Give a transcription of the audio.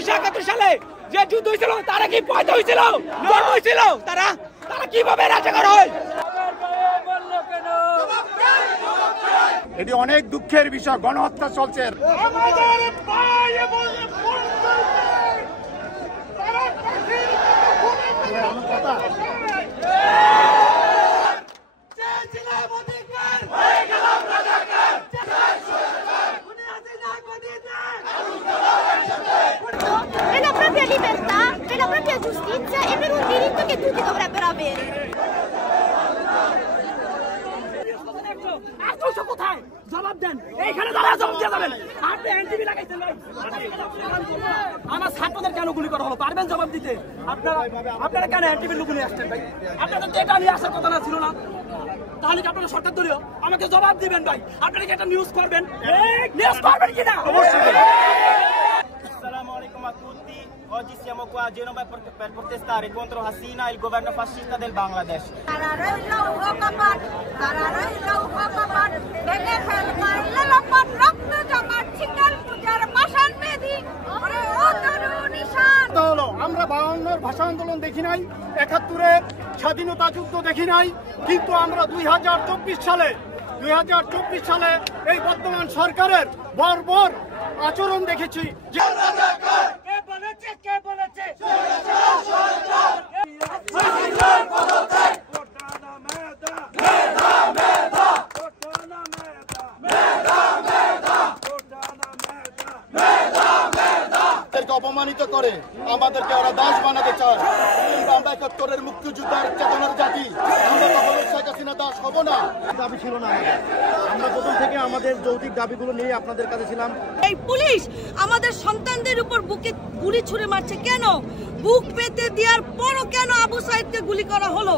1971 সালে যে যুদ্ধ হয়েছিল তারা কি পয়দা হয়েছিল, জন্ম হয়েছিল, তারা কিভাবে রাজাকার হয়? এটি অনেক দুঃখের বিষয়, গণহত্যা চলছে। Per la propria libertà, per la propria giustizia e per un diritto che tutti dovrebbero avere. কোথায় জবাব দেন, এইখানে দাঁড়া জবাব দিয়ে যাবেন। আপনি এনটিভি লাগাইছেন ভাই, আমার ছাত্রদের কেন গুলি করা হলো পারবেন জবাব দিতে? আপনারা কেন এনটিভি লোক নিয়ে আসছেন ভাই? আপনাদের ডেটা নিয়ে আসার কথা না ছিল না? তাহলে কি আপনারা সরকার দলীয় আমাকে জবাব দিবেন ভাই? আপনারা কি একটা নিউজ করবেন কিনা? অবশ্যই। Assalamu alaikum a tutti, oggi siamo qua a Genova per protestare contro Hasina e il governo fascista del Bangladesh. আমরা 52-র ভাষা আন্দোলন দেখি নাই, 71-এর স্বাধীনতা যুদ্ধ দেখি নাই, কিন্তু আমরা 2024 সালে এই বর্তমান সরকারের বর্বর আচরণ দেখেছি। অপমানিত করে আমাদেরকে ওরা দাস বানাতে চায়, কিন্তু আমরা 71-এর মুক্তিযোদ্ধার চেতনার জাতি, আমরা কখনো শেখ হাসিনা দাস হব না। দাবি ছিল না আমাদের, আমরা প্রথম থেকে আমাদের যৌক্তিক দাবিগুলো নিয়ে আপনাদের কাছে ছিলাম। এই পুলিশ আমাদের সন্তানদের উপর বুকে গুলি ছুঁড়ে মারছে কেন? বুক পেতে দেওয়ার পরও কেন আবু সাইদকে গুলি করা হলো?